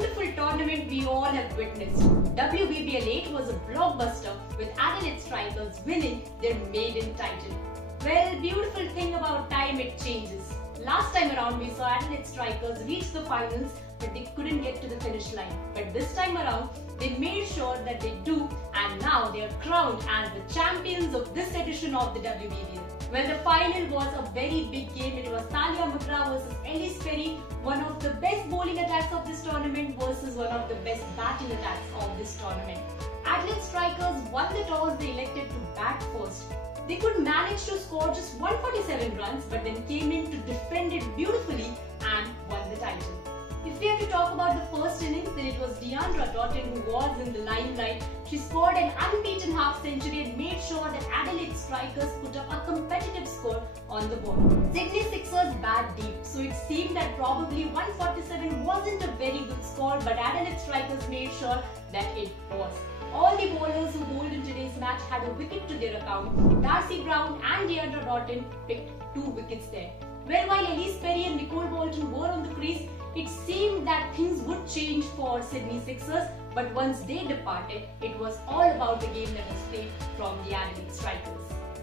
wonderful tournament we all have witnessed. WBBL08 was a blockbuster with Adelaide Strikers winning their maiden title. Well, beautiful thing about time, it changes. Last time around we saw Adelaide Strikers reach the finals, but they couldn't get to the finish line. But this time around, they made sure that they do, and now they are crowned as the champions of this edition of the WBBL. Well, the final was a very big game. It was Talia Mudra versus Ellis Perry, one of the best bowling attacks of this tournament versus one of the best batting attacks of this tournament. Adelaide Strikers won the toss. They elected to bat first. They could manage to score just 147 runs, but then came in to defend it beautifully and won the title. If we have to talk about the first innings, then it was Deandra Doughton who was in the limelight. She scored an unbeaten half century and made sure that Adelaide Strikers put up a competitive score on the board. Sydney Sixers bat deep, so it seemed that probably 147 wasn't a very good score, but Adelaide Strikers made sure that it was. All the bowlers who bowled in today's match had a wicket to their account. Darcy Brown and Deandra Doughton picked 2 wickets there. Well, while Ellis Perry and Nicole Bolton were on the crease, it seemed that things would change for Sydney Sixers, but once they departed, it was all about the game that was played from the Adelaide Strikers.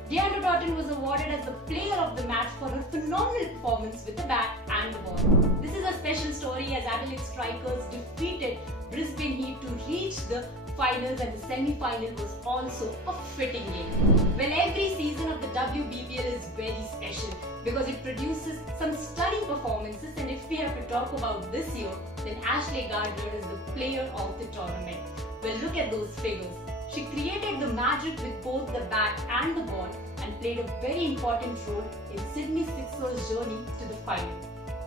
Deandra Doughton was awarded as the player of the match for her phenomenal performance with the bat and the ball. This is a special story as Adelaide Strikers defeated Brisbane Heat to reach the finals, and the semi-final was also a fitting game. Well, every season of the WBBL is very special because it produces some stunning performances, and if we have to talk about this year, then Ashleigh Gardner is the player of the tournament. Well, look at those figures. She created the magic with both the bat and the ball and played a very important role in Sydney Sixers' journey to the final.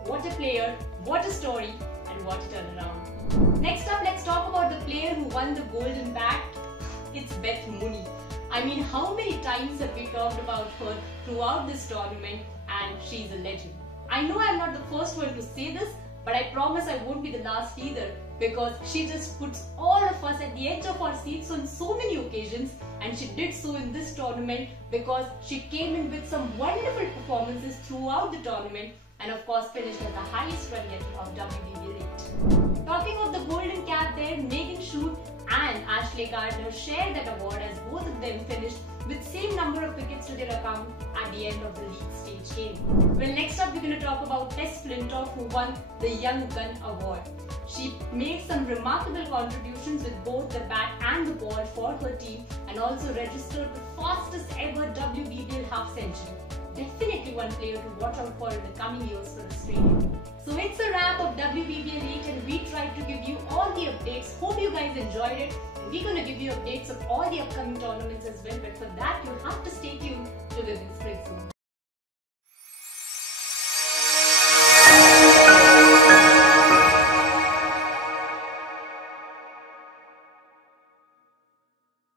What a player, what a story, and what a turnaround. Next up, let's talk about the player who won the golden bat. It's Beth Mooney. I mean, how many times have we talked about her throughout this tournament, and she's a legend. I know I'm not the first one to say this, but I promise I won't be the last either, because she just puts all of us at the edge of our seats on so many occasions, and she did so in this tournament because she came in with some wonderful performances throughout the tournament and of course finished as the highest run getter of WBBL08. Talking of the golden cap there, Megan Shute and Ashleigh Gardner shared that award as both of them finished with same number of wickets to their account at the end of the league stage game. Well, next up we're going to talk about Tess Flintoff, who won the Young Gun award. She made some remarkable contributions with both the bat and the ball for her team and also registered the fastest ever WBBL half century. Definitely one player to watch out for in the coming years for Australia. So it's a wrap of WBBL08, and we tried to give you all the updates. Hope you guys enjoyed it. And we're going to give you updates of all the upcoming tournaments as well, but for that you have to stay tuned to Women's Spring Zone.